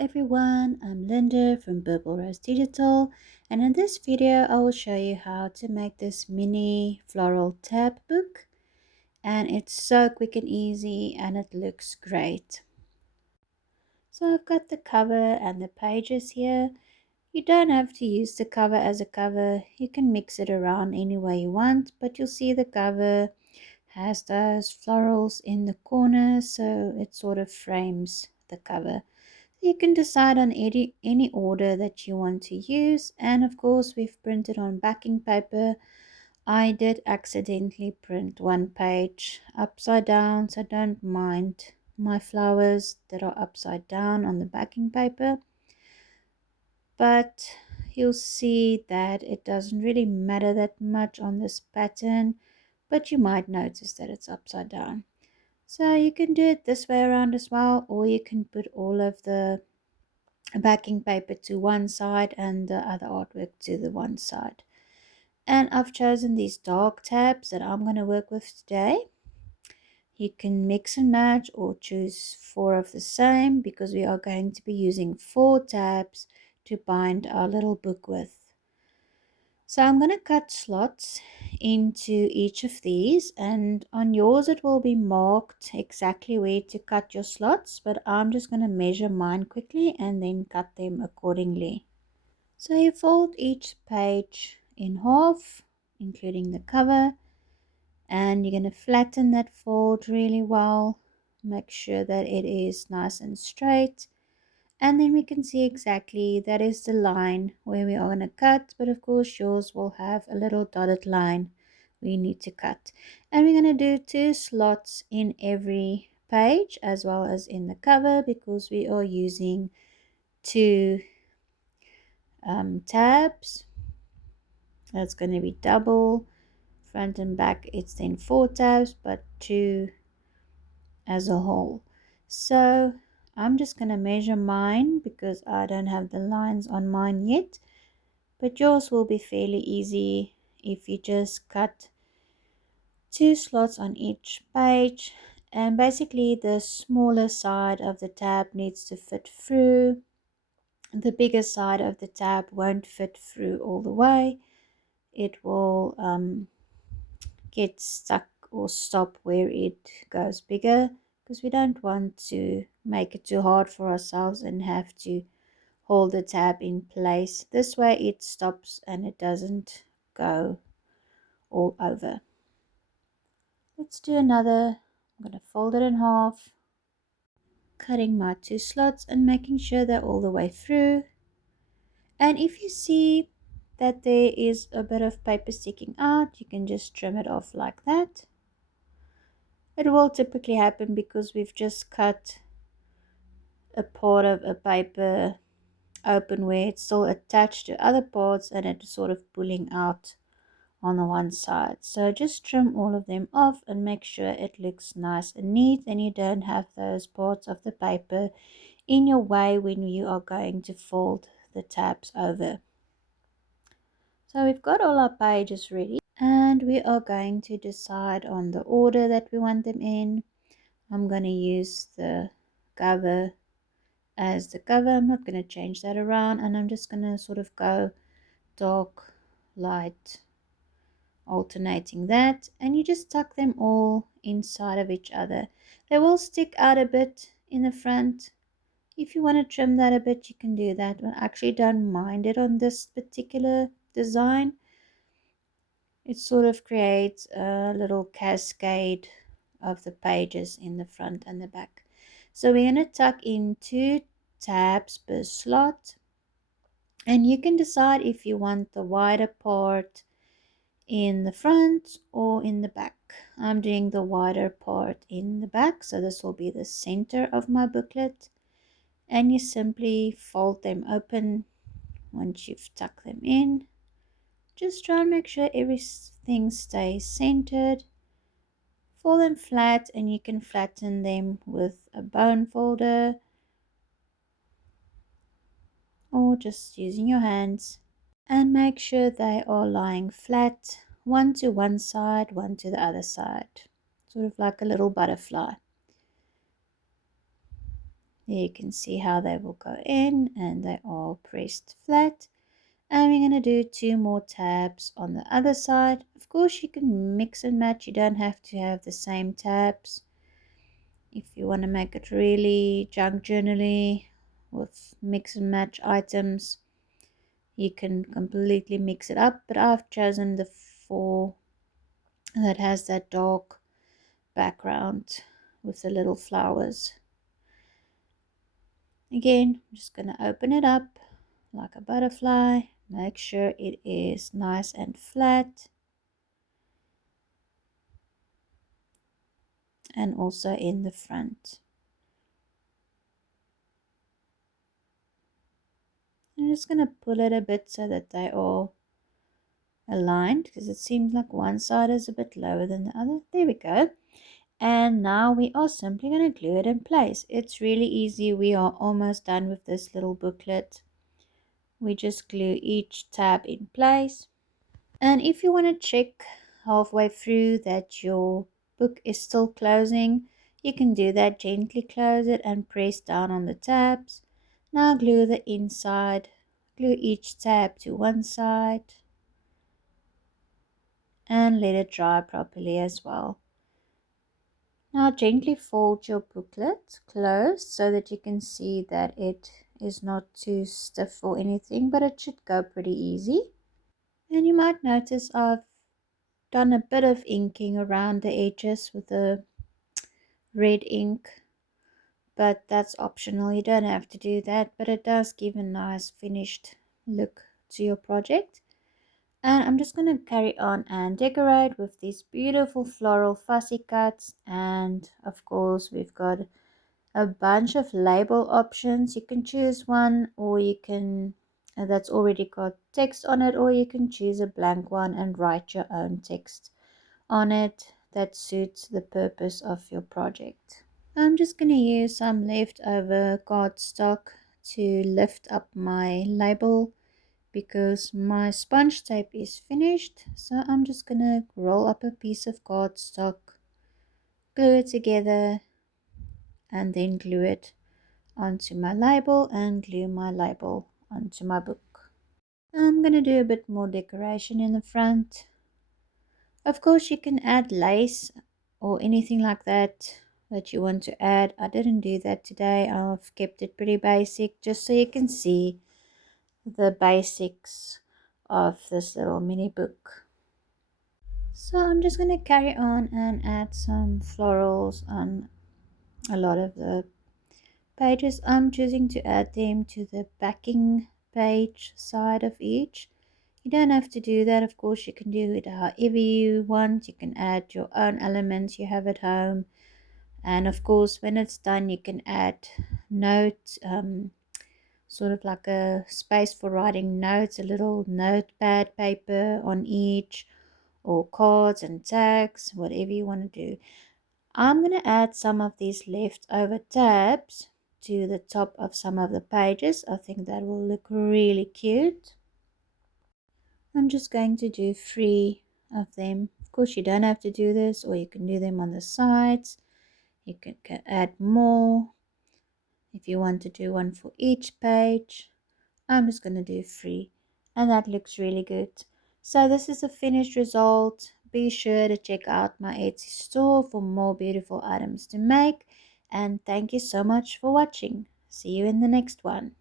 everyone, I'm Linda from Purple Rose Digital, and in this video I will show you how to make this mini floral tab book, and it's so quick and easy and it looks great. So I've got the cover and the pages here. You don't have to use the cover as a cover, you can mix it around any way you want, but you'll see the cover has those florals in the corner, so it sort of frames the cover. You can decide on any order that you want to use, and of course we've printed on backing paper. I did accidentally print one page upside down, so don't mind my flowers that are upside down on the backing paper, but you'll see that it doesn't really matter that much on this pattern, but you might notice that it's upside down. So you can do it this way around as well, or you can put all of the backing paper to one side and the other artwork to the one side. And I've chosen these dark tabs that I'm going to work with today. You can mix and match or choose 4 of the same, because we are going to be using 4 tabs to bind our little book with. So I'm going to cut slots into each of these, and on yours it will be marked exactly where to cut your slots, but I'm just going to measure mine quickly and then cut them accordingly. So you fold each page in half, including the cover, and you're going to flatten that fold really well. Make sure that it is nice and straight, and then we can see exactly that is the line where we are going to cut, but of course yours will have a little dotted line we need to cut. And we're going to do 2 slots in every page as well as in the cover, because we are using 2 tabs. That's going to be double front and back. It's then 4 tabs, but 2 as a whole. So I'm just going to measure mine because I don't have the lines on mine yet, but yours will be fairly easy if you just cut 2 slots on each page. And basically the smaller side of the tab needs to fit through. The bigger side of the tab won't fit through all the way. It will get stuck or stop where it goes bigger, because we don't want to make it too hard for ourselves and have to hold the tab in place. This way it stops and it doesn't go all over. Let's do another. I'm going to fold it in half, cutting my 2 slots and making sure they're all the way through. And if you see that there is a bit of paper sticking out, you can just trim it off like that. It will typically happen because we've just cut a part of a paper open where it's still attached to other parts and it's sort of pulling out on the one side. So just trim all of them off and make sure it looks nice and neat, and you don't have those parts of the paper in your way when you are going to fold the tabs over. So we've got all our pages ready, and we are going to decide on the order that we want them in. I'm going to use the cover as the cover. I'm not going to change that around, and I'm just going to sort of go dark, light, alternating that, and you just tuck them all inside of each other. They will stick out a bit in the front. If you want to trim that a bit, you can do that. I actually don't mind it on this particular design. It sort of creates a little cascade of the pages in the front and the back. So we're going to tuck in 2 tabs per slot, and you can decide if you want the wider part in the front or in the back. I'm doing the wider part in the back, so this will be the center of my booklet. And you simply fold them open once you've tucked them in. Just try and make sure everything stays centered. Fold them flat, and you can flatten them with a bone folder or just using your hands, and make sure they are lying flat, one to one side, one to the other side, sort of like a little butterfly. You can see how they will go in and they are pressed flat. And we're going to do 2 more tabs on the other side. Of course, you can mix and match. You don't have to have the same tabs. If you want to make it really junk journally with mix and match items, you can completely mix it up. But I've chosen the 4 that has that dark background with the little flowers. Again, I'm just going to open it up like a butterfly. Make sure it is nice and flat. And also in the front. I'm just going to pull it a bit so that they are aligned, because it seems like one side is a bit lower than the other. There we go. And now we are simply going to glue it in place. It's really easy. We are almost done with this little booklet. We just glue each tab in place. And if you want to check halfway through that your book is still closing, you can do that. Gently close it and press down on the tabs. Now glue the inside. Glue each tab to one side and let it dry properly as well. Now gently fold your booklet closed so that you can see that it is not too stiff or anything, but it should go pretty easy. And you might notice I've done a bit of inking around the edges with the red ink, but that's optional. You don't have to do that, but it does give a nice finished look to your project. And I'm just going to carry on and decorate with these beautiful floral fussy cuts. And of course, we've got a bunch of label options. You can choose one, or you can that's already got text on it, or you can choose a blank one and write your own text on it that suits the purpose of your project. I'm just going to use some leftover cardstock to lift up my label because my sponge tape is finished. So I'm just going to roll up a piece of cardstock, glue it together, and then glue it onto my label and glue my label onto my book. I'm going to do a bit more decoration in the front. Of course, you can add lace or anything like that that you want to add. I didn't do that today. I've kept it pretty basic just so you can see the basics of this little mini book. So I'm just going to carry on and add some florals on a lot of the pages. I'm choosing to add them to the backing page side of each. You don't have to do that. Of course, you can do it however you want. You can add your own elements you have at home. And of course, when it's done, you can add notes, sort of like a space for writing notes, a little notepad paper on each, or cards and tags, whatever you want to do. I'm going to add some of these leftover tabs to the top of some of the pages. I think that will look really cute. I'm just going to do 3 of them. Of course, you don't have to do this, or you can do them on the sides. You can add more if you want to do one for each page. I'm just going to do 3, and that looks really good. So this is the finished result. Be sure to check out my Etsy store for more beautiful items to make, and thank you so much for watching. See you in the next one.